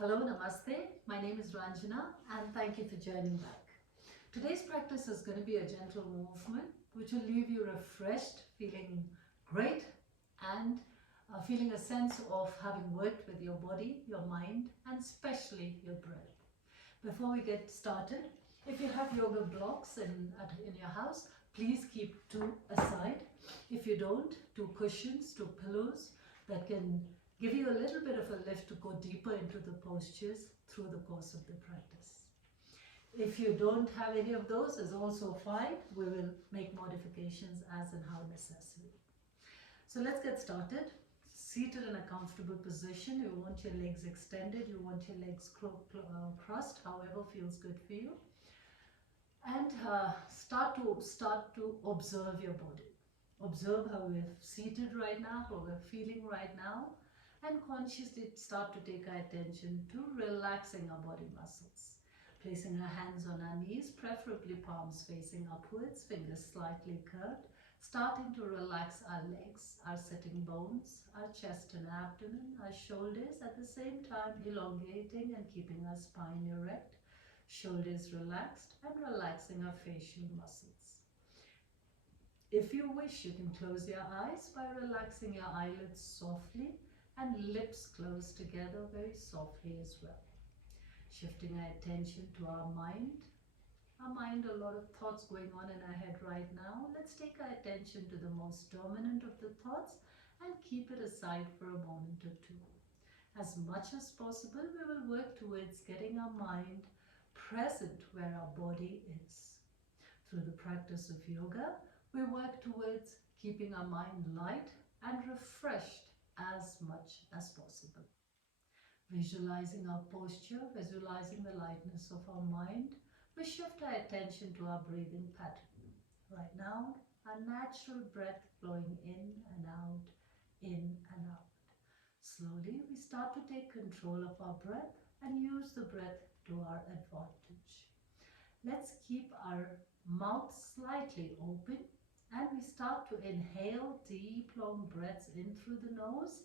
Hello, Namaste. My name is Ranjana and thank you for joining back. Today's practice is going to be a gentle movement which will leave you refreshed, feeling great and feeling a sense of having worked with your body, your mind and especially your breath. Before we get started, if you have yoga blocks in your house, please keep two aside. If you don't, two cushions, two pillows that can give you a little bit of a lift to go deeper into the postures through the course of the practice. If you don't have any of those, is also fine. We will make modifications as and how necessary. So let's get started. Seated in a comfortable position, you want your legs extended, you want your legs crossed, however feels good for you. And start to observe your body. Observe how we're seated right now, how we're feeling right now, and consciously start to take our attention to relaxing our body muscles. Placing our hands on our knees, preferably palms facing upwards, fingers slightly curved. Starting to relax our legs, our sitting bones, our chest and abdomen, our shoulders, at the same time elongating and keeping our spine erect. Shoulders relaxed and relaxing our facial muscles. If you wish, you can close your eyes by relaxing your eyelids softly and lips close together very softly as well. Shifting our attention to our mind. Our mind, a lot of thoughts going on in our head right now. Let's take our attention to the most dominant of the thoughts and keep it aside for a moment or two. As much as possible, we will work towards getting our mind present where our body is. Through the practice of yoga, we work towards keeping our mind light and refreshed as much as possible. Visualizing our posture, visualizing the lightness of our mind, we shift our attention to our breathing pattern. Right now, our natural breath flowing in and out, in and out. Slowly, we start to take control of our breath and use the breath to our advantage. Let's keep our mouth slightly open and we start to inhale deep long breaths in through the nose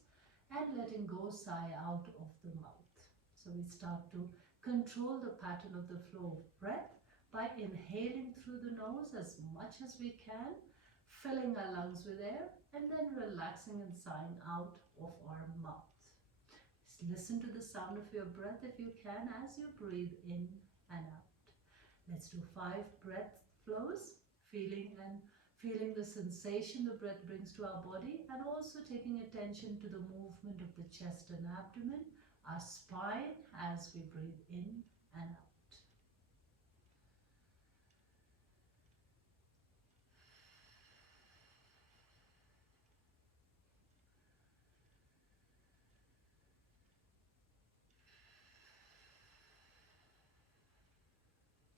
and letting go sigh out of the mouth. So we start to control the pattern of the flow of breath by inhaling through the nose as much as we can, filling our lungs with air and then relaxing and sighing out of our mouth. Listen to the sound of your breath if you can as you breathe in and out. Let's do 5 breath flows, feeling the sensation the breath brings to our body and also taking attention to the movement of the chest and abdomen, our spine as we breathe in and out.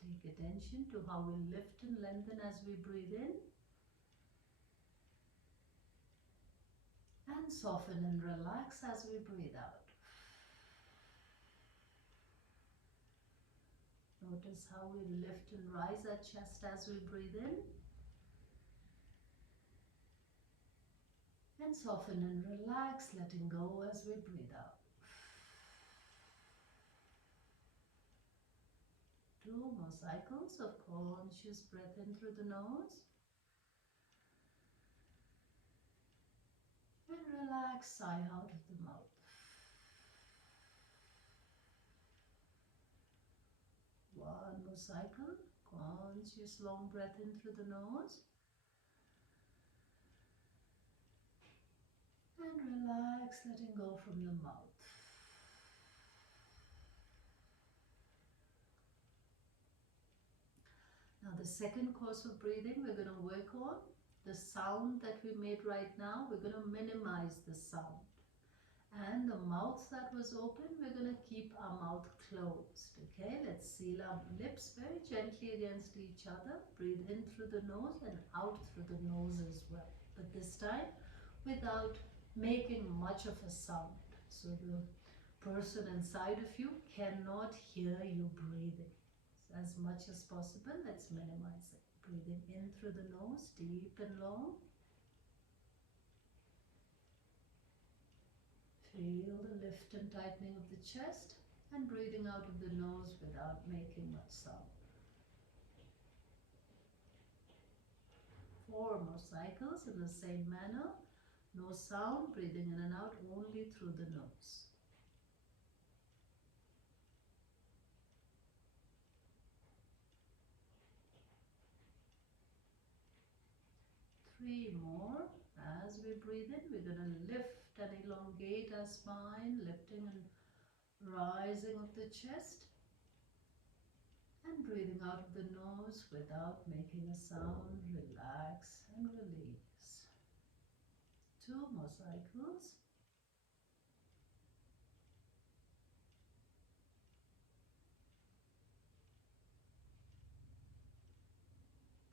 Take attention to how we lift and lengthen as we breathe in. And soften and relax as we breathe out. Notice how we lift and rise our chest as we breathe in. And soften and relax, letting go as we breathe out. 2 more cycles of conscious breath in through the nose. And relax, sigh out of the mouth. 1 more cycle, conscious long breath in through the nose. And relax, letting go from the mouth. Now the second course of breathing we're going to work on. The sound that we made right now, we're going to minimize the sound. And the mouth that was open, we're going to keep our mouth closed. Okay, let's seal our lips very gently against each other. Breathe in through the nose and out through the nose as well. But this time, without making much of a sound. So the person inside of you cannot hear you breathing. So as much as possible, let's minimize it. Breathing in through the nose, deep and long. Feel the lift and tightening of the chest. and breathing out of the nose without making much sound. 4 more cycles in the same manner. No sound, breathing in and out only through the nose. 3 more. As we breathe in, we're going to lift and elongate our spine, lifting and rising of the chest. And breathing out of the nose without making a sound, relax and release. 2 more cycles.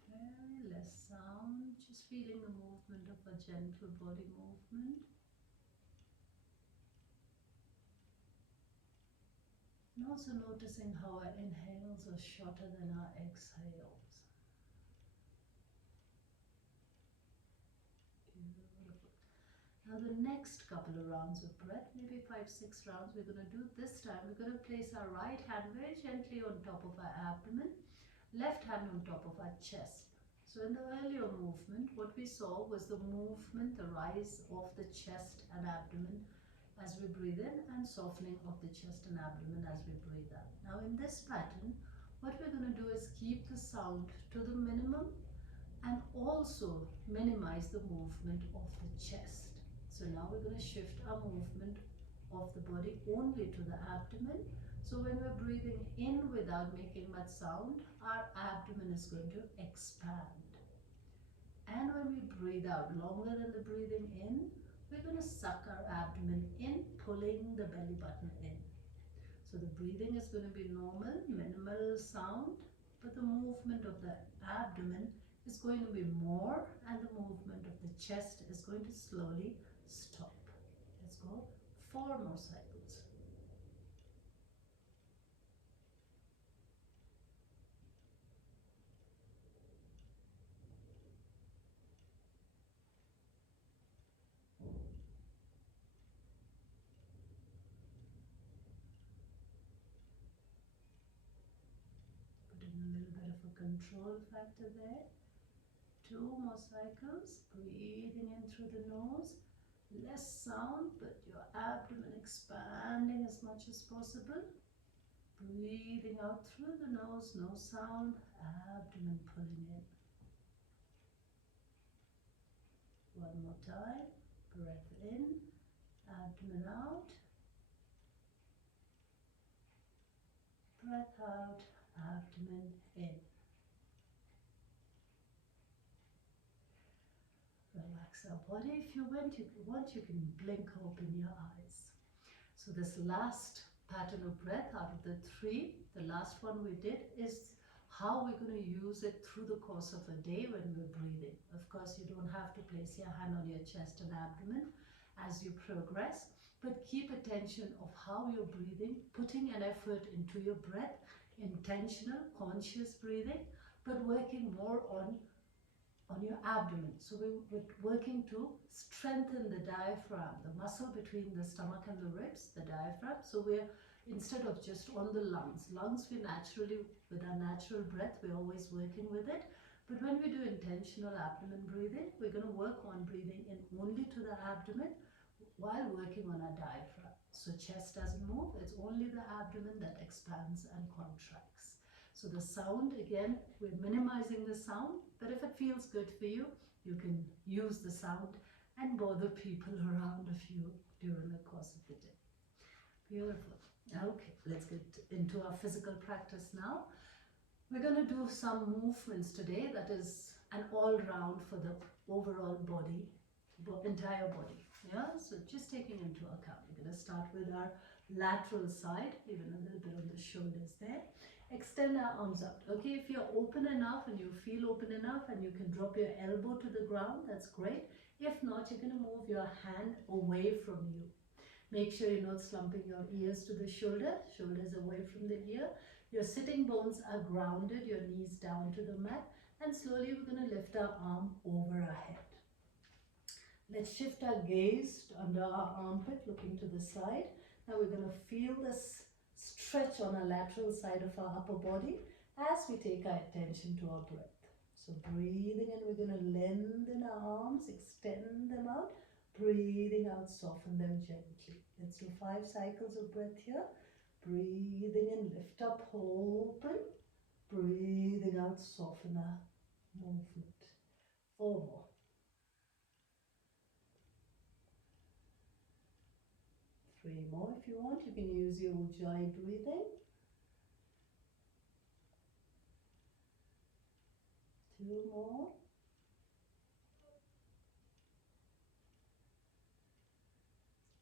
Very less sound, just feeling the movement of a gentle body movement. And also noticing how our inhales are shorter than our exhales. Beautiful. Now the next couple of rounds of breath, maybe 5-6 rounds we're going to do. This time we're going to place our right hand very gently on top of our abdomen, left hand on top of our chest. So in the earlier movement, what we saw was the movement, the rise of the chest and abdomen as we breathe in, and softening of the chest and abdomen as we breathe out. Now in this pattern, what we're going to do is keep the sound to the minimum and also minimize the movement of the chest. So now we're going to shift our movement of the body only to the abdomen. So when we're breathing in without making much sound, our abdomen is going to expand. And when we breathe out longer than the breathing in, we're going to suck our abdomen in, pulling the belly button in. So the breathing is going to be normal, minimal sound, but the movement of the abdomen is going to be more, and the movement of the chest is going to slowly stop. Let's go 4 more cycles. Control factor there. 2 more cycles, breathing in through the nose, less sound but your abdomen expanding as much as possible. Breathing out through the nose, no sound, abdomen pulling in. 1 more time, breath in, abdomen out, breath out, abdomen in. Relax our body. If you want, you can blink open your eyes. So this last pattern of breath out of the 3, the last one we did, is how we're going to use it through the course of a day when we're breathing. Of course, you don't have to place your hand on your chest and abdomen as you progress, but keep attention of how you're breathing, putting an effort into your breath, intentional, conscious breathing, but working more on your abdomen. So we're working to strengthen the diaphragm, the muscle between the stomach and the ribs, the diaphragm. So we're, instead of just on the lungs, we naturally, with our natural breath, we're always working with it. But when we do intentional abdomen breathing, we're going to work on breathing in only to the abdomen while working on our diaphragm. So chest doesn't move, it's only the abdomen that expands and contracts. So the sound, again, we're minimizing the sound, but if it feels good for you, you can use the sound and bother people around of you during the course of the day. Beautiful. Okay, let's get into our physical practice now. We're going to do some movements today that is an all-round for the overall body, entire body. Yeah, so just taking into account, we're going to start with our lateral side, even a little bit on the shoulders there. Extend our arms out. Okay, if you're open enough and you feel open enough and you can drop your elbow to the ground, that's great. If not, you're going to move your hand away from you. Make sure you're not slumping your ears to the shoulder, shoulders away from the ear. Your sitting bones are grounded, your knees down to the mat, and slowly we're going to lift our arm over our head. Let's shift our gaze under our armpit, looking to the side. Now we're going to feel this stretch on our lateral side of our upper body as we take our attention to our breath. So breathing in, we're going to lengthen our arms, extend them out. Breathing out, soften them gently. Let's do 5 cycles of breath here. Breathing in, lift up, open. Breathing out, soften our movement. 4 more. 3 more if you want. You can use your Ujjayi breathing. 2 more.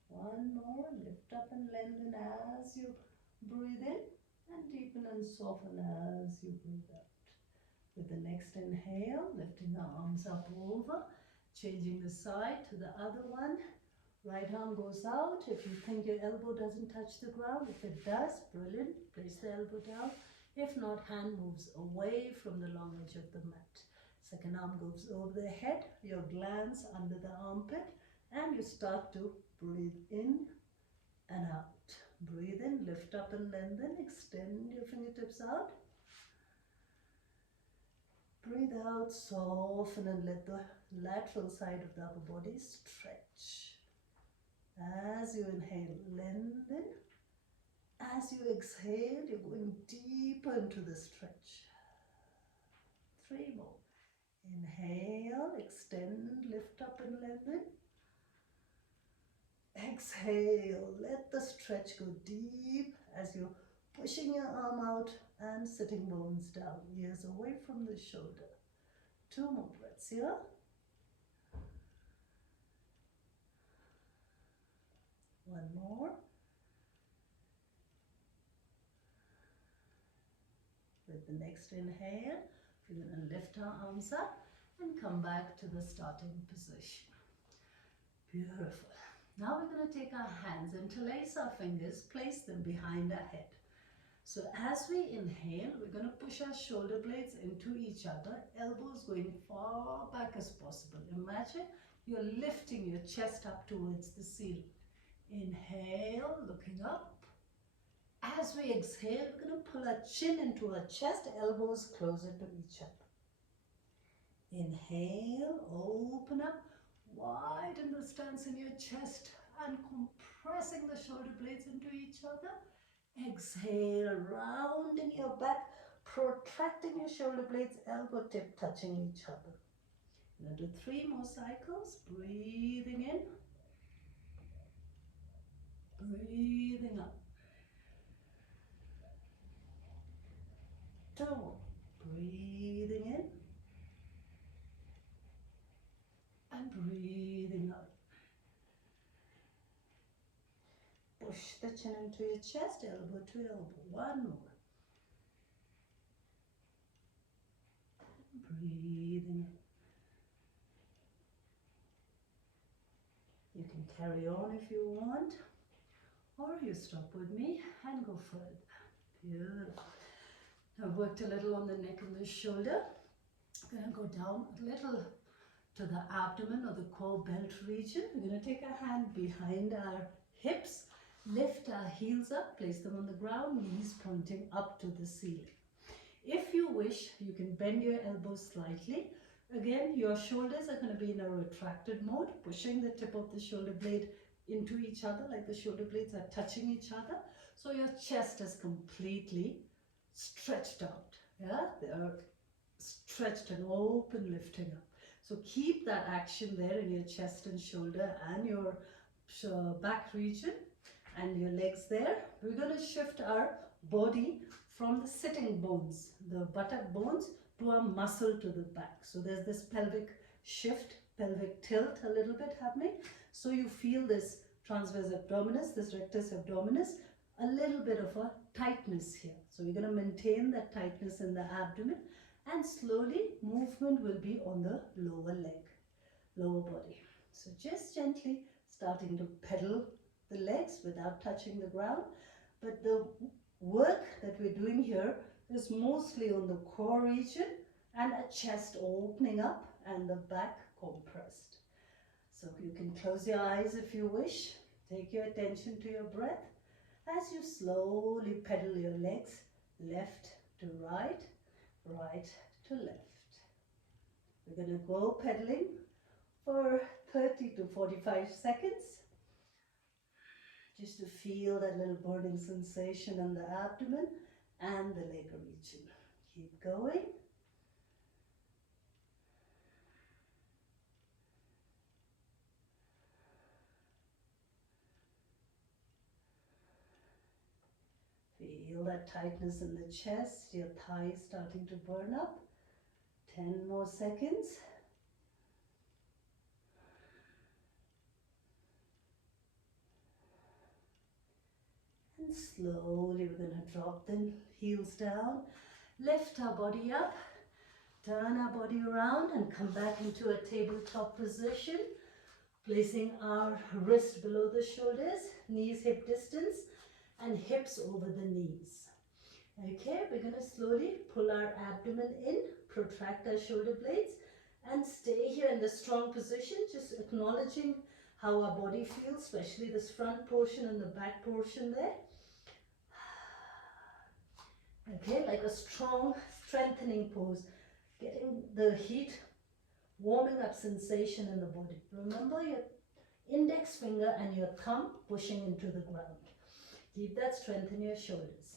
1 more. Lift up and lengthen as you breathe in, and deepen and soften as you breathe out. With the next inhale, lifting the arms up over, changing the side to the other one. Right arm goes out. If you think your elbow doesn't touch the ground, if it does, brilliant, place the elbow down. If not, hand moves away from the long edge of the mat. Second arm goes over the head, your glands under the armpit, and you start to breathe in and out. Breathe in, lift up and lengthen, extend your fingertips out. Breathe out, soften and let the lateral side of the upper body stretch. As you inhale, lengthen. As you exhale, you're going deeper into the stretch. 3 more. Inhale, extend, lift up and lengthen. Exhale, let the stretch go deep as you're pushing your arm out and sitting bones down, ears away from the shoulder. 2 more breaths here. One more. With the next inhale, we're going to lift our arms up and come back to the starting position. Beautiful. Now we're going to take our hands, interlace our fingers, place them behind our head. So as we inhale, we're going to push our shoulder blades into each other, elbows going far back as possible. Imagine you're lifting your chest up towards the ceiling. Inhale, looking up. As we exhale, we're going to pull our chin into our chest, elbows closer to each other. Inhale, open up, widen the stance in your chest and compressing the shoulder blades into each other. Exhale, rounding your back, protracting your shoulder blades, elbow tip touching each other. Now do 3 more cycles, breathing in, breathing up. 2 more, breathing in and breathing out. Push the chin into your chest, elbow to elbow. 1 more. Breathing out. You can carry on if you want, or you stop with me and go further. Beautiful. I've worked a little on the neck and the shoulder. I'm going to go down a little to the abdomen or the core belt region. We're going to take our hand behind our hips, lift our heels up, place them on the ground, knees pointing up to the ceiling. If you wish, you can bend your elbows slightly. Again, your shoulders are going to be in a retracted mode, pushing the tip of the shoulder blade into each other, like the shoulder blades are touching each other. So your chest is completely stretched out. Yeah, they are stretched and open, lifting up. So keep that action there in your chest and shoulder and your back region and your legs there. We're going to shift our body from the sitting bones, the buttock bones, to our muscle to the back. So there's this pelvic shift, pelvic tilt a little bit happening. So you feel this transverse abdominis, this rectus abdominis, a little bit of a tightness here. So we're going to maintain that tightness in the abdomen, and slowly movement will be on the lower leg, lower body. So just gently starting to pedal the legs without touching the ground. But the work that we're doing here is mostly on the core region and a chest opening up and the back compressed. So you can close your eyes if you wish. Take your attention to your breath as you slowly pedal your legs left to right, right to left. We're going to go pedaling for 30 to 45 seconds just to feel that little burning sensation in the abdomen and the leg region. Keep going. Feel that tightness in the chest, your thighs starting to burn up. 10 more seconds. And slowly we're going to drop the heels down, lift our body up, turn our body around and come back into a tabletop position, placing our wrist below the shoulders, knees hip distance, and hips over the knees. Okay, we're going to slowly pull our abdomen in, protract our shoulder blades, and stay here in the strong position, just acknowledging how our body feels, especially this front portion and the back portion there. Okay, like a strong strengthening pose, getting the heat, warming up sensation in the body. Remember your index finger and your thumb pushing into the ground. Keep that strength in your shoulders.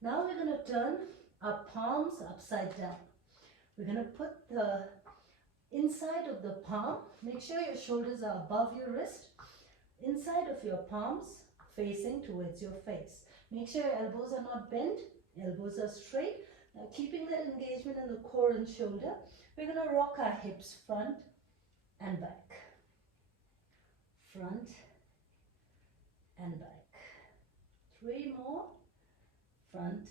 Now we're going to turn our palms upside down. We're going to put the inside of the palm, make sure your shoulders are above your wrist, inside of your palms facing towards your face. Make sure your elbows are not bent, elbows are straight. Now keeping that engagement in the core and shoulder, we're going to rock our hips front and back. Front and back. 3 more. Front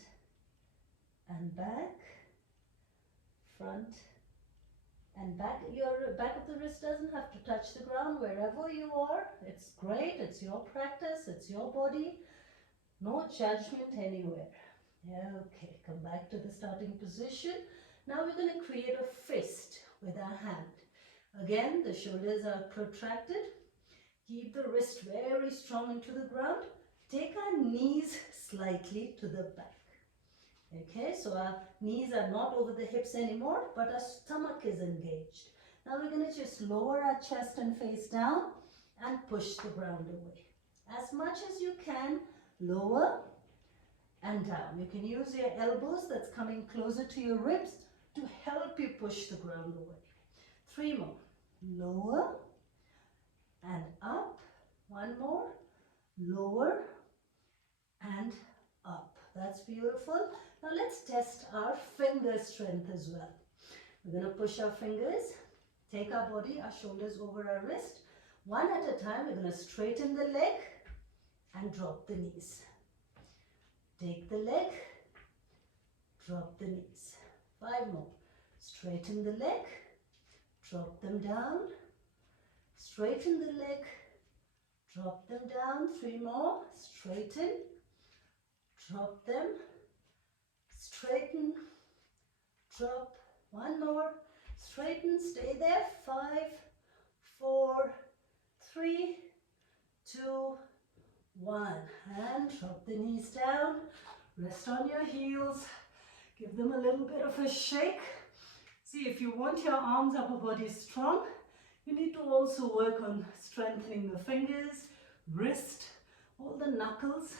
and back. Front and back. Your back of the wrist doesn't have to touch the ground. Wherever you are, it's great. It's your practice. It's your body. No judgment anywhere. Okay, come back to the starting position. Now we're going to create a fist with our hand. Again, the shoulders are protracted. Keep the wrist very strong into the ground. Take our knees slightly to the back. Okay, so our knees are not over the hips anymore, but our stomach is engaged. Now we're going to just lower our chest and face down and push the ground away. As much as you can, lower and down. You can use your elbows that's coming closer to your ribs to help you push the ground away. 3 more. Lower and up. 1 more. Lower and up. That's beautiful. Now let's test our finger strength as well. We're going to push our fingers, take our body, our shoulders over our wrist. 1 at a time, we're going to straighten the leg and drop the knees. Take the leg, drop the knees. 5 more. Straighten the leg, drop them down. Straighten the leg, drop them down. 3 more. Straighten, drop them. Straighten, drop. 1 more. Straighten, stay there. 5, 4, 3, 2, 1. And drop the knees down. Rest on your heels. Give them a little bit of a shake. See, if you want your arms, upper body strong, you need to also work on strengthening the fingers, wrist, all the knuckles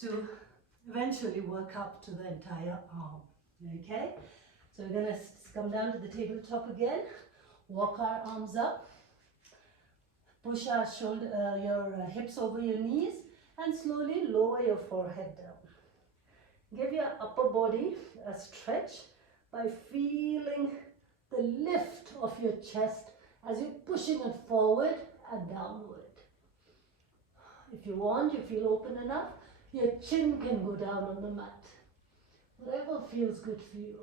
to eventually work up to the entire arm. Okay? So we're going to come down to the tabletop again. Walk our arms up. Push our your hips over your knees and slowly lower your forehead down. Give your upper body a stretch by feeling the lift of your chest as you're pushing it forward and downward. If you want, you feel open enough, your chin can go down on the mat. Whatever feels good for you.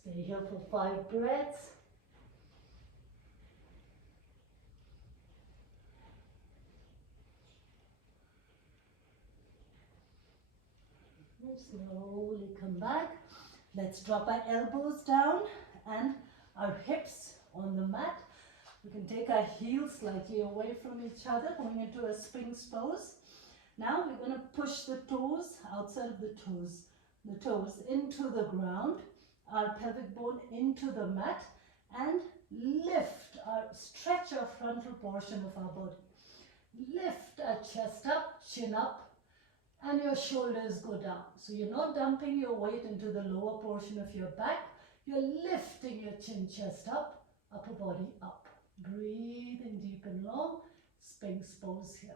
Stay here for 5 breaths. Slowly come back. Let's drop our elbows down and our hips on the mat. We can take our heels slightly away from each other, going into a Sphinx pose. Now we're going to push the toes outside of the toes into the ground, our pelvic bone into the mat, and stretch our frontal portion of our body. Lift our chest up, chin up, and your shoulders go down. So you're not dumping your weight into the lower portion of your back. You're lifting your chin, chest up, upper body up. Breathing deep and long, Sphinx pose here.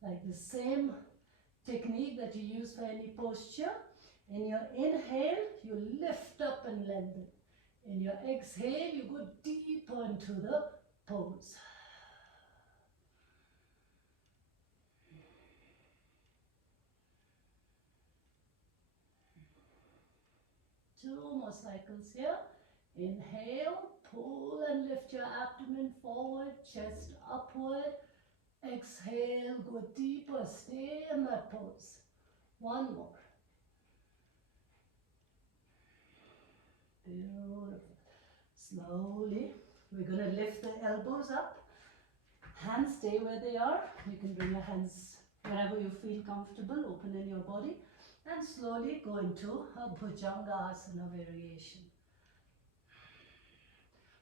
Like the same technique that you use for any posture. In your inhale, you lift up and lengthen. In your exhale, you go deeper into the pose. Two more cycles here. Inhale, pull and lift your abdomen forward, chest upward. Exhale, go deeper, stay in that pose. One more. Beautiful. Slowly, we're going to lift the elbows up. Hands stay where they are. You can bring your hands wherever you feel comfortable, open in your body. And slowly go into a Bhujangasana variation.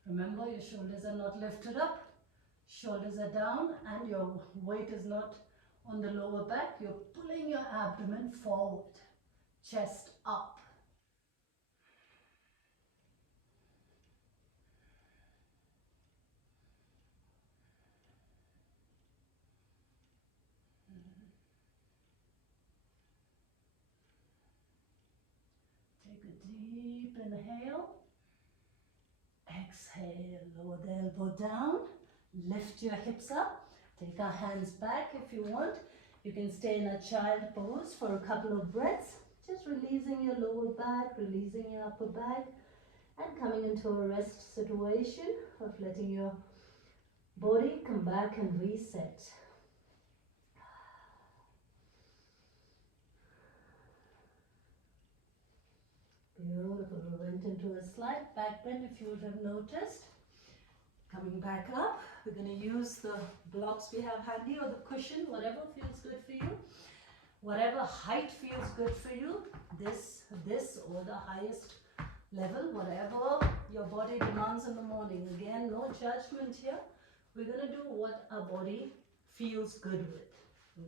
Remember, your shoulders are not lifted up. Shoulders are down and your weight is not on the lower back. You're pulling your abdomen forward. Chest up. Take a deep inhale. Exhale, lower the elbow down. Lift your hips up. Take our hands back if you want. You can stay in a child pose for a couple of breaths. Just releasing your lower back, releasing your upper back, and coming into a rest situation of letting your body come back and reset. Beautiful. We went into a slight back bend if you would have noticed. Coming back up, we're going to use the blocks we have handy or the cushion, whatever feels good for you. Whatever height feels good for you, this or the highest level, whatever your body demands in the morning. Again, no judgment here. We're going to do what our body feels good with.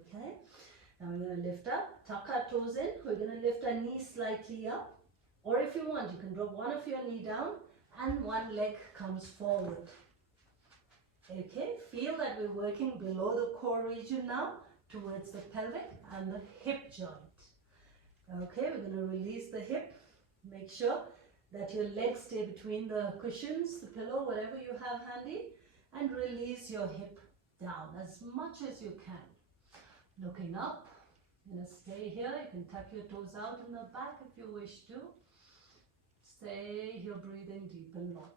Okay? Now we're going to lift up, tuck our toes in. We're going to lift our knees slightly up. Or if you want, you can drop one of your knee down and one leg comes forward. Okay, feel that we're working below the core region now towards the pelvic and the hip joint. Okay, we're going to release the hip. Make sure that your legs stay between the cushions, the pillow, whatever you have handy, and release your hip down as much as you can. Looking up, you're going to stay here. You can tuck your toes out in the back if you wish to. Stay here breathing deep and long.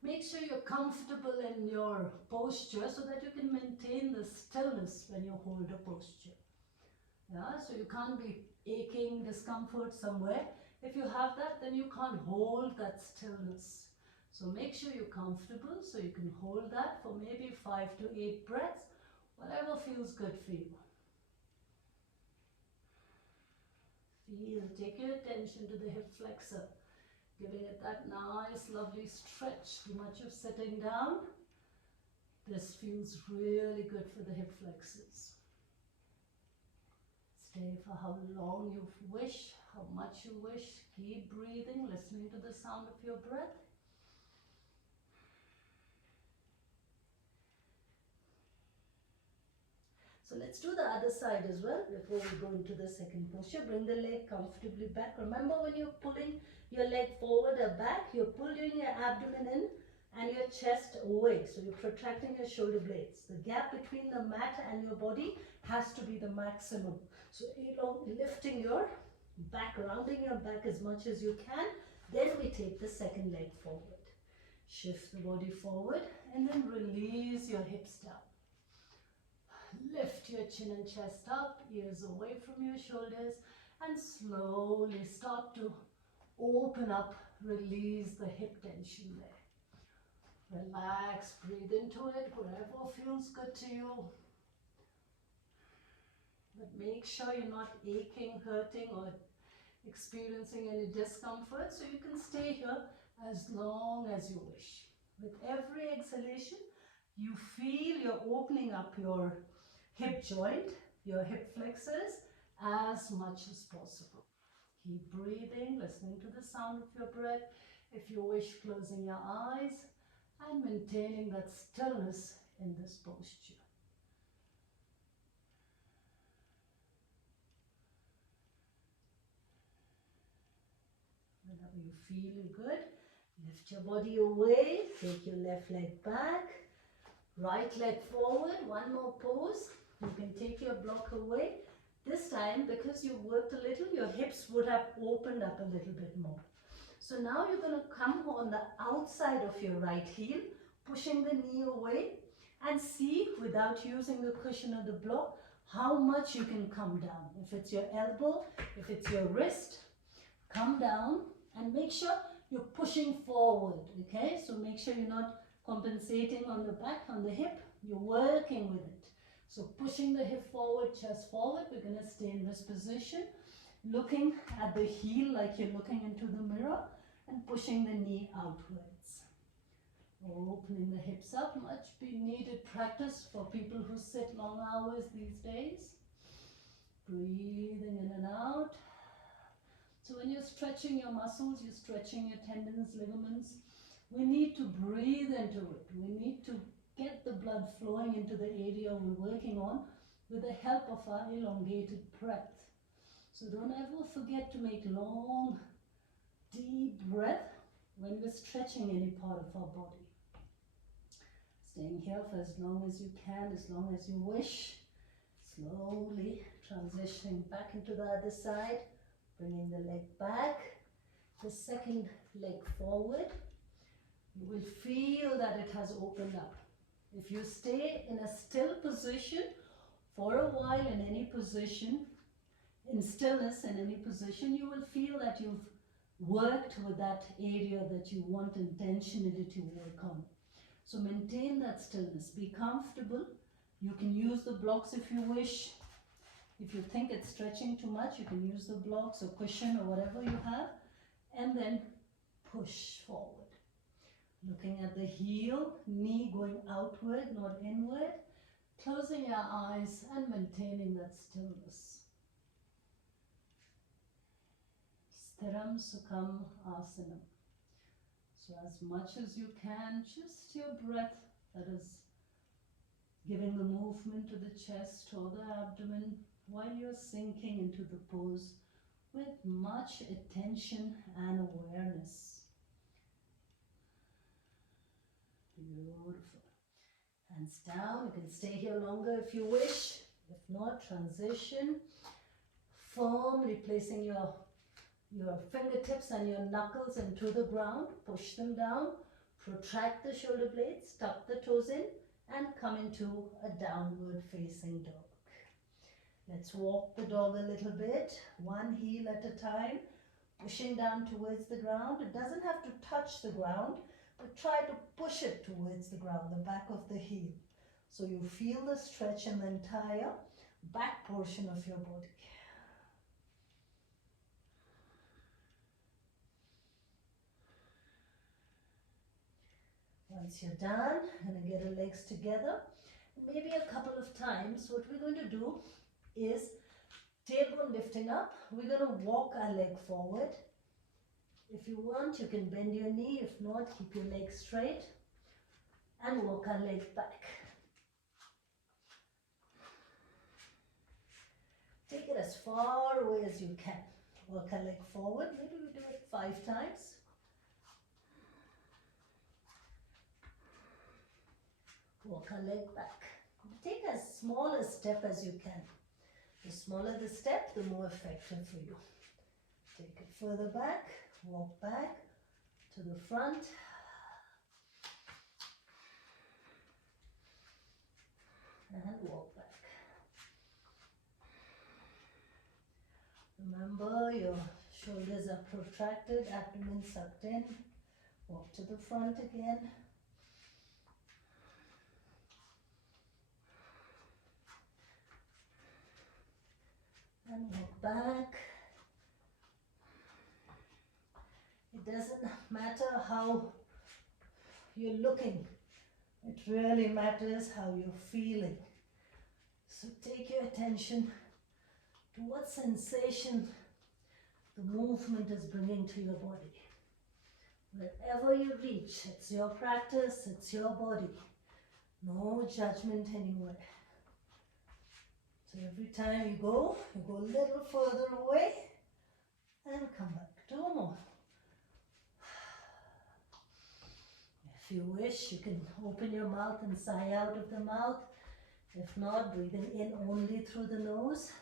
Make sure you're comfortable in your posture so that you can maintain the stillness when you hold a posture. Yeah, so you can't be aching, discomfort somewhere. If you have that, then you can't hold that stillness. So make sure you're comfortable so you can hold that for maybe 5 to 8 breaths, whatever feels good for you. Feel, take your attention to the hip flexor. Giving it that nice, lovely stretch. Too much of sitting down. This feels really good for the hip flexors. Stay for how long you wish, how much you wish. Keep breathing, listening to the sound of your breath. So let's do the other side as well before we go into the second posture. Bring the leg comfortably back. Remember, when you're pulling your leg forward or back, you're pulling your abdomen in and your chest away. So you're protracting your shoulder blades. The gap between the mat and your body has to be the maximum. So lifting your back, rounding your back as much as you can. Then we take the second leg forward. Shift the body forward and then release your hips down. Lift your chin and chest up, ears away from your shoulders, and slowly start to open up release the hip tension there. Relax, breathe into it, wherever feels good to you. But make sure you're not aching, hurting, or experiencing any discomfort, so you can stay here as long as you wish. With every exhalation, you feel you're opening up your hip joint, your hip flexors, as much as possible. Keep breathing, listening to the sound of your breath. If you wish, closing your eyes and maintaining that stillness in this posture. Whenever you feel good, lift your body away, take your left leg back, right leg forward, one more pose. You can take your block away. This time, because you worked a little, your hips would have opened up a little bit more. So now you're going to come on the outside of your right heel, pushing the knee away, and see, without using the cushion or the block, how much you can come down. If it's your elbow, if it's your wrist, come down and make sure you're pushing forward, okay? So make sure you're not compensating on the back, on the hip, you're working with it. So pushing the hip forward, chest forward, we're going to stay in this position, looking at the heel like you're looking into the mirror, and pushing the knee outwards. Opening the hips up, much needed practice for people who sit long hours these days. Breathing in and out. So when you're stretching your muscles, you're stretching your tendons, ligaments, we need to breathe into it. We need to get the blood flowing into the area we're working on with the help of our elongated breath. So don't ever forget to make long, deep breath when we're stretching any part of our body. Staying here for as long as you can, as long as you wish. Slowly transitioning back into the other side, bringing the leg back, the second leg forward. You will feel that it has opened up. If you stay in a still position for a while in any position, in stillness in any position, you will feel that you've worked with that area that you want intentionally to work on. So maintain that stillness. Be comfortable. You can use the blocks if you wish. If you think it's stretching too much, you can use the blocks or cushion or whatever you have, and then push forward. Looking at the heel, knee going outward, not inward. Closing your eyes and maintaining that stillness. Sthiram Sukham Asanam. So as much as you can, just your breath that is giving the movement to the chest or the abdomen while you're sinking into the pose with much attention and awareness. Beautiful. Hands down. You can stay here longer if you wish. If not, transition. Firmly placing your fingertips and your knuckles into the ground. Push them down. Protract the shoulder blades. Tuck the toes in and come into a downward facing dog. Let's walk the dog a little bit. One heel at a time. Pushing down towards the ground. It doesn't have to touch the ground, but try to push it towards the ground, the back of the heel. So you feel the stretch in the entire back portion of your body. Once you're done, you're going to get your legs together. Maybe a couple of times, what we're going to do is tailbone lifting up. We're going to walk our leg forward. If you want, you can bend your knee. If not, keep your leg straight and walk our leg back. Take it as far away as you can. Walk our leg forward. Maybe we do it 5 times. Walk our leg back. Take as small a step as you can. The smaller the step, the more effective for you. Take it further back. Walk back to the front. And walk back. Remember, your Shoulders are protracted, abdomen sucked in. Walk to the front again. And walk back. It doesn't matter how you're looking. It really matters how you're feeling. So take your attention to what sensation the movement is bringing to your body. Wherever you reach, it's your practice, it's your body. No judgment anywhere. So every time you go a little further away and come back. 2 more. If you wish, you can open your mouth and sigh out of the mouth. If not, breathing in only through the nose.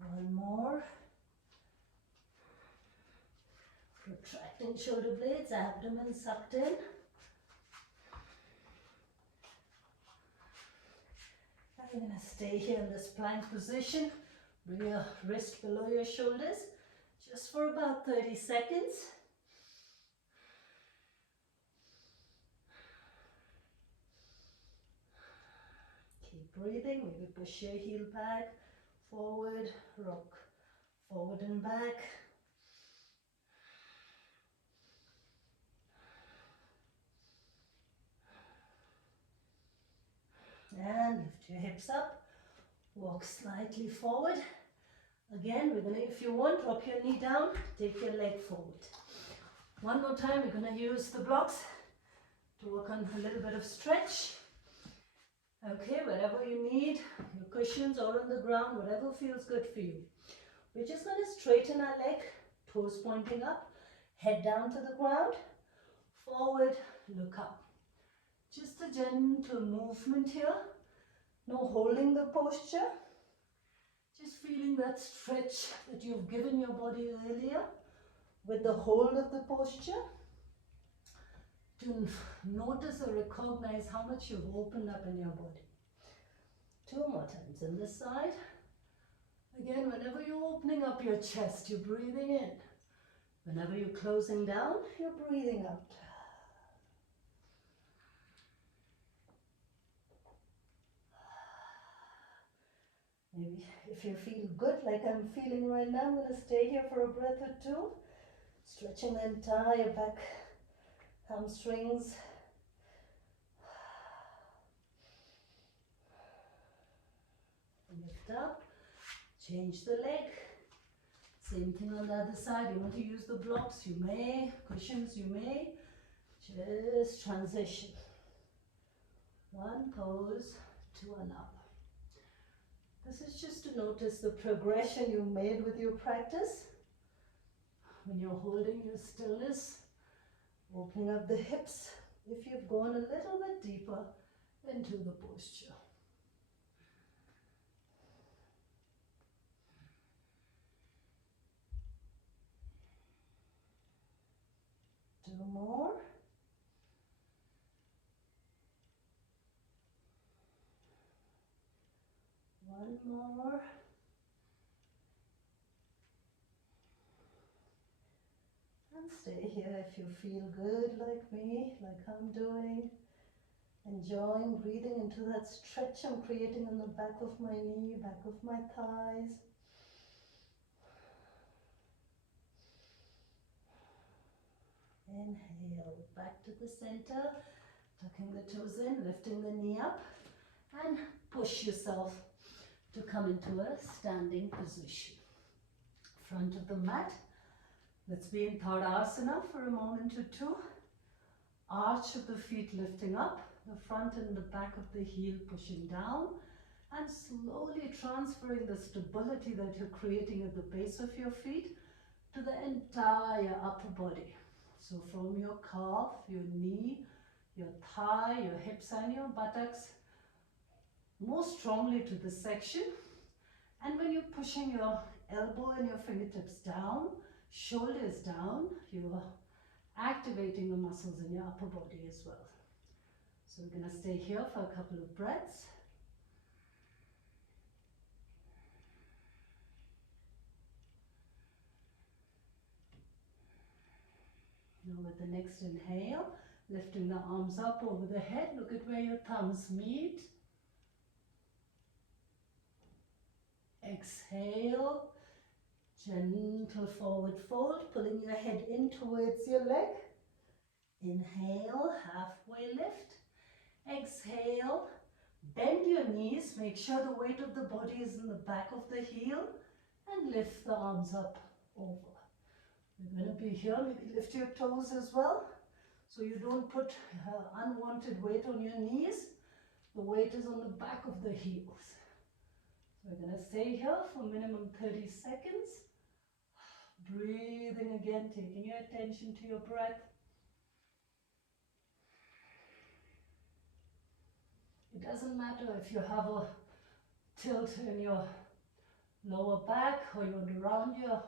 One more. Protracting shoulder blades, abdomen sucked in. And we're going to stay here in this plank position. Bring your wrist below your shoulders just for about 30 seconds. Keep breathing. Maybe push your heel back, forward, rock forward and back. And lift your hips up. Walk slightly forward. Again, we're going to, if you want, drop your knee down, take your leg forward. One more time, we're going to use the blocks to work on a little bit of stretch. Okay, wherever you need, your cushions or on the ground, whatever feels good for you. We're just going to straighten our leg, toes pointing up, head down to the ground, forward, look up. Just a gentle movement here. No holding the posture. Just feeling that stretch that you've given your body earlier with the hold of the posture. To notice or recognize how much you've opened up in your body. 2 more times on this side. Again, whenever you're opening up your chest, you're breathing in. Whenever you're closing down, you're breathing out. Maybe if you feel good, like I'm feeling right now, I'm going to stay here for a breath or 2. Stretching the entire back, hamstrings. Lift up, change the leg. Same thing on the other side. You want to use the blocks, you may. Cushions, you may. Just transition. One pose to another. This is just to notice the progression you made with your practice. When you're holding your stillness, opening up the hips, if you've gone a little bit deeper into the posture. Two more. One more. And stay here if you feel good like me, like I'm doing. Enjoying breathing into that stretch I'm creating on the back of my knee, back of my thighs. Inhale, back to the center, tucking the toes in, lifting the knee up, and push yourself to come into a standing position. Front of the mat. Let's be in Tadasana for a moment or 2. Arch of the feet lifting up, the front and the back of the heel pushing down, and slowly transferring the stability that you're creating at the base of your feet to the entire upper body. So from your calf, your knee, your thigh, your hips and your buttocks, more strongly to the section. And when you're pushing your elbow and your fingertips down, shoulders down, you're activating the muscles in your upper body as well. So we're going to stay here for a couple of breaths. with the next inhale, lifting the arms up over the head. Look at where your thumbs meet. Exhale, gentle forward fold, pulling your head in towards your leg. Inhale, halfway lift. Exhale, bend your knees, make sure the weight of the body is in the back of the heel, and lift the arms up over. You're going to be here, maybe lift your toes as well, so you don't put unwanted weight on your knees. The weight is on the back of the heels. So we're going to stay here for minimum 30 seconds. Breathing again, taking your attention to your breath. It doesn't matter if you have a tilt in your lower back or you want to round your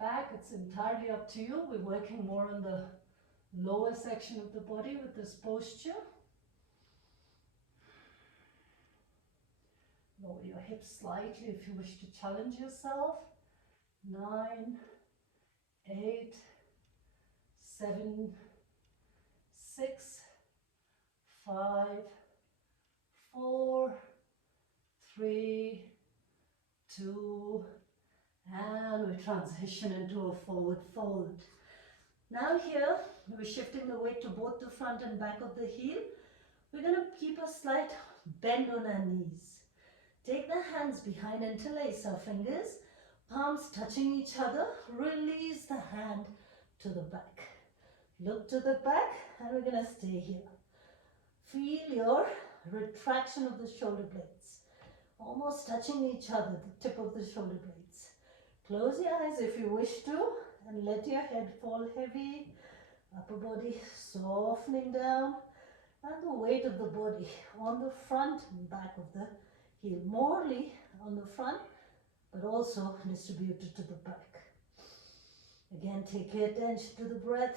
back, it's entirely up to you. We're working more on the lower section of the body with this posture. Lower your hips slightly if you wish to challenge yourself. 9, 8, 7, 6, 5, 4, 3, 2, and we transition into a forward fold. Now here, we're shifting the weight to both the front and back of the heel. We're going to keep a slight bend on our knees. Take the hands behind, interlace our fingers, palms touching each other. Release the hand to the back. Look to the back, and we're going to stay here. Feel your retraction of the shoulder blades, almost touching each other, the tip of the shoulder blades. Close your eyes if you wish to, and let your head fall heavy, upper body softening down, and the weight of the body on the front and back of the heel, morely on the front, but also distributed to the back. Again, take your attention to the breath.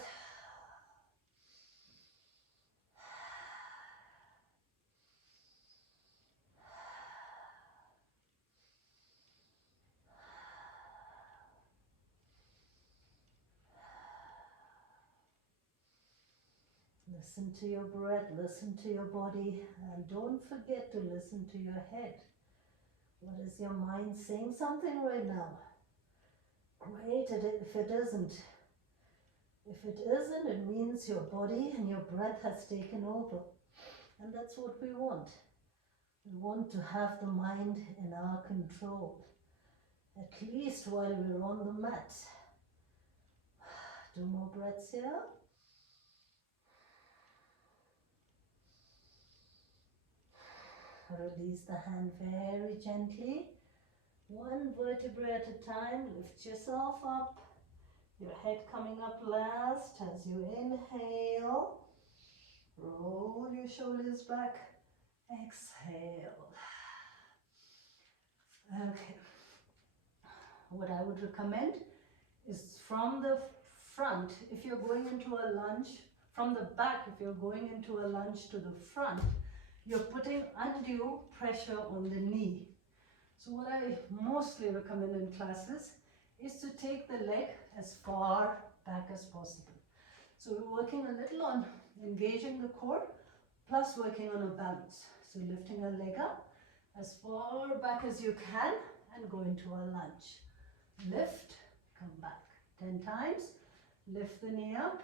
Listen to your breath, listen to your body, and don't forget to listen to your head. What is your mind saying something right now? Great, if it isn't. If it isn't, it means your body and your breath has taken over. And that's what we want. We want to have the mind in our control, at least while we're on the mat. 2 more breaths here. Release the hand very gently. 1 vertebra at a time. Lift yourself up. Your head coming up last as you inhale. Roll your shoulders back. Exhale. Okay. What I would recommend is from the front, if you're going into a lunge, from the back, if you're going into a lunge to the front, you're putting undue pressure on the knee. So what I mostly recommend in classes is to take the leg as far back as possible. So we're working a little on engaging the core, plus working on a balance. So lifting a leg up as far back as you can and go into a lunge. Lift, come back. 10 times. Lift the knee up.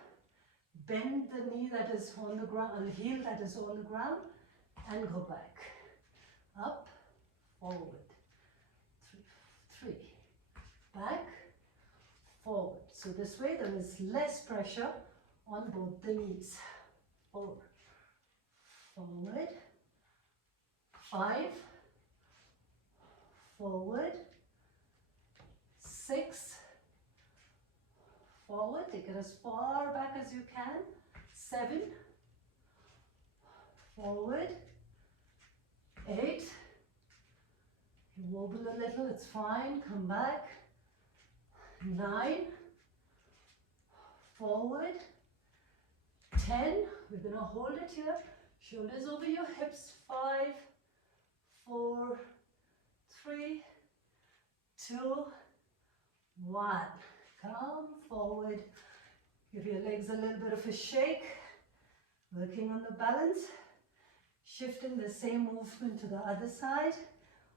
Bend the knee that is on the ground, the heel that is on the ground, and go back. Up, forward. 3. Back, forward. So this way there is less pressure on both the knees. Forward. Forward. 5. Forward. 6. Forward. Take it as far back as you can. 7. Forward. 8. You wobble a little, it's fine. Come back. 9. Forward. 10. We're going to hold it here. Shoulders over your hips. 5, 4, 3, 2, 1. Come forward. Give your legs a little bit of a shake, working on the balance. Shifting the same movement to the other side.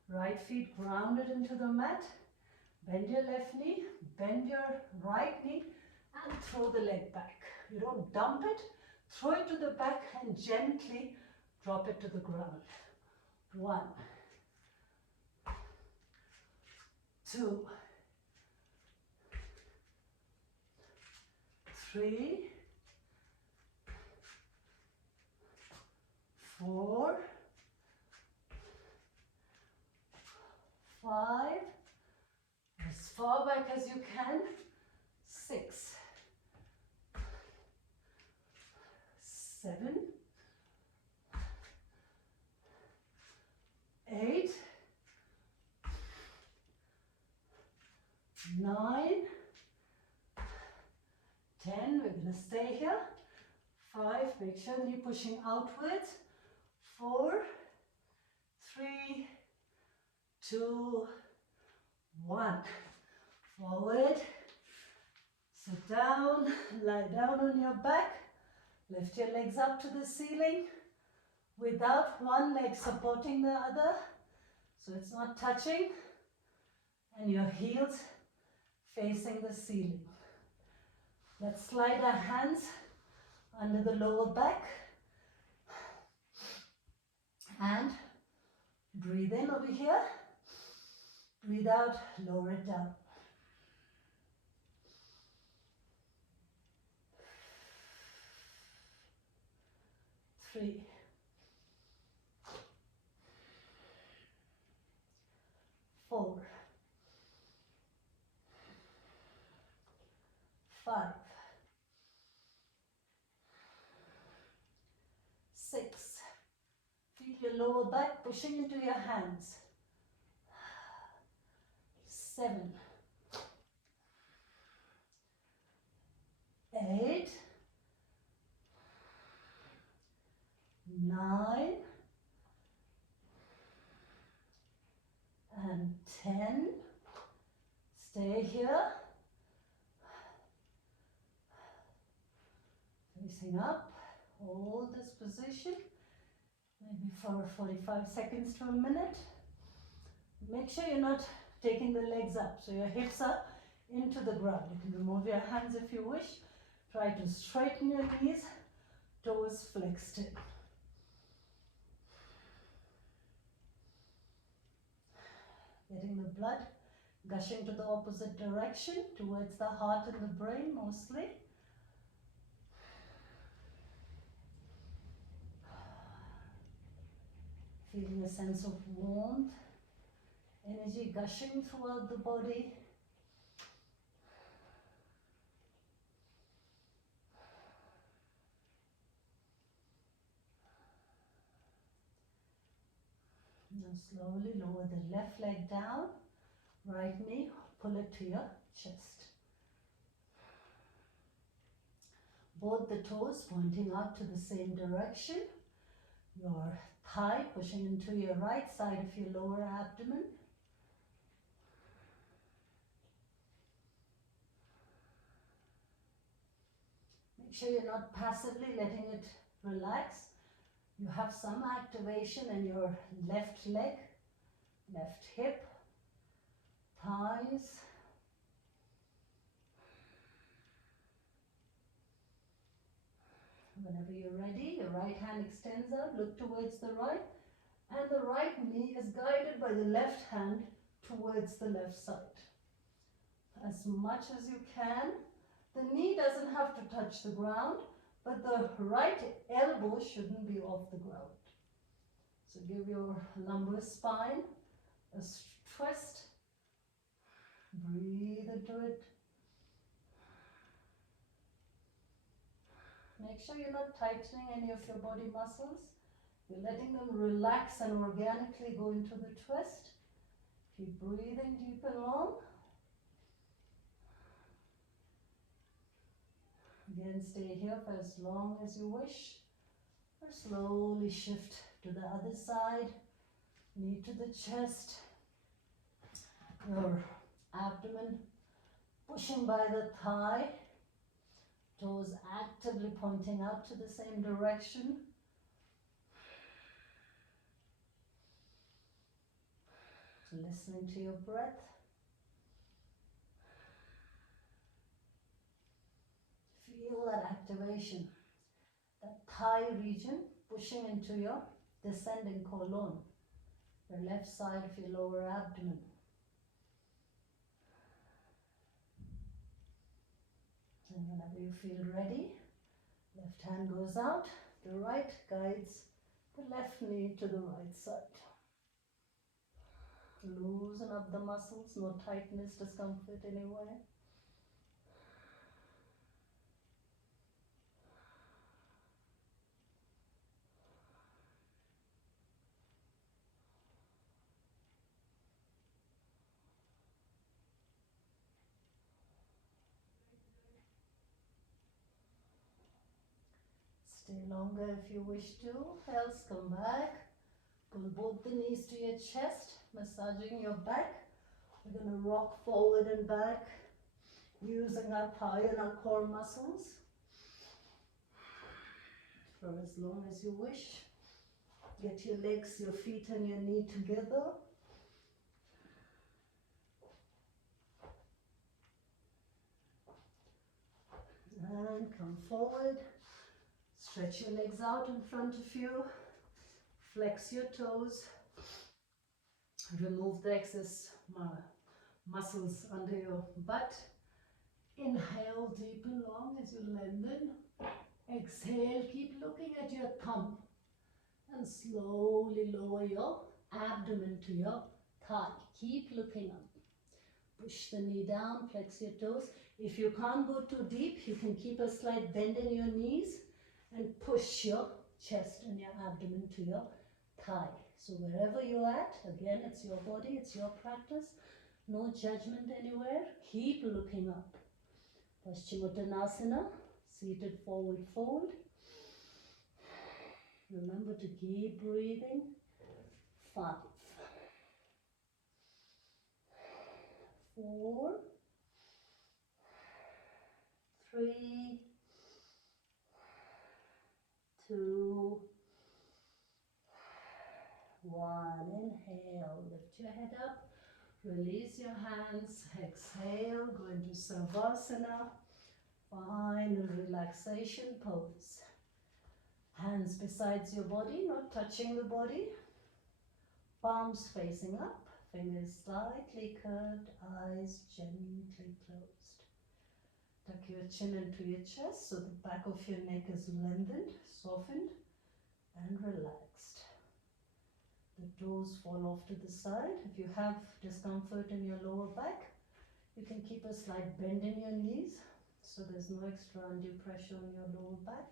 Right feet grounded into the mat. Bend your left knee, bend your right knee, and throw the leg back. You don't dump it, throw it to the back and gently drop it to the ground. 1, 2, 3, 4, 5, as far back as you can, 6, 7, 8, 9, 10, we're going to stay here. 5, make sure knee pushing outwards. 4, 3, 2, 1. Forward, sit down, lie down on your back, lift your legs up to the ceiling without one leg supporting the other, so it's not touching, and your heels facing the ceiling. Let's slide our hands under the lower back and breathe in over here, breathe out, lower it down. 3, 4, 5, 6. Feel your lower back pushing into your hands. 7, 8, 9, and 10. Stay here. Facing up. Hold this position. Maybe for 45 seconds to a minute. Make sure you're not taking the legs up, so your hips are into the ground. You can remove your hands if you wish. Try to straighten your knees, toes flexed in. Getting the blood gushing to the opposite direction, towards the heart and the brain mostly. Feeling a sense of warmth, energy gushing throughout the body. Now slowly lower the left leg down, right knee, pull it to your chest. Both the toes pointing out to the same direction. Your thigh pushing into your right side of your lower abdomen. Make sure you're not passively letting it relax. You have some activation in your left leg, left hip, thighs. Whenever you're ready, your right hand extends out, look towards the right, and the right knee is guided by the left hand towards the left side. As much as you can. The knee doesn't have to touch the ground, but the right elbow shouldn't be off the ground. So give your lumbar spine a twist. Breathe into it. Make sure you're not tightening any of your body muscles. You're letting them relax and organically go into the twist. Keep breathing deep and long. Again, stay here for as long as you wish. Or slowly shift to the other side. Knee to the chest. Your abdomen pushing by the thigh. Toes actively pointing out to the same direction. Listening to your breath. Feel that activation, that thigh region pushing into your descending colon, the left side of your lower abdomen. And whenever you feel ready, left hand goes out, the right guides the left knee to the right side. Loosen up the muscles, no tightness, discomfort anywhere. Stay longer if you wish to, else come back. Pull both the knees to your chest, massaging your back. We're going to rock forward and back, using our thigh and our core muscles for as long as you wish. Get your legs, your feet and your knee together. And come forward. Stretch your legs out in front of you. Flex your toes. Remove the excess muscles under your butt. Inhale deep and long as you lengthen. Exhale, keep looking at your thumb. And slowly lower your abdomen to your thigh. Keep looking up. Push the knee down, flex your toes. If you can't go too deep, you can keep a slight bend in your knees and push your chest and your abdomen to your thigh. So wherever you're at, again, it's your body, it's your practice. No judgment anywhere. Keep looking up. Paschimottanasana, seated forward fold. Remember to keep breathing. 5, 4, 3, 2, 1. Inhale, lift your head up, release your hands, exhale, go into Savasana, final relaxation pose. Hands besides your body, not touching the body, palms facing up, fingers slightly curved, eyes gently closed. Tuck your chin into your chest so the back of your neck is lengthened, softened and relaxed. The toes fall off to the side. If you have discomfort in your lower back, you can keep a slight bend in your knees so there's no extra undue pressure on your lower back.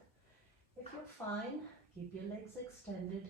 If you're fine, keep your legs extended,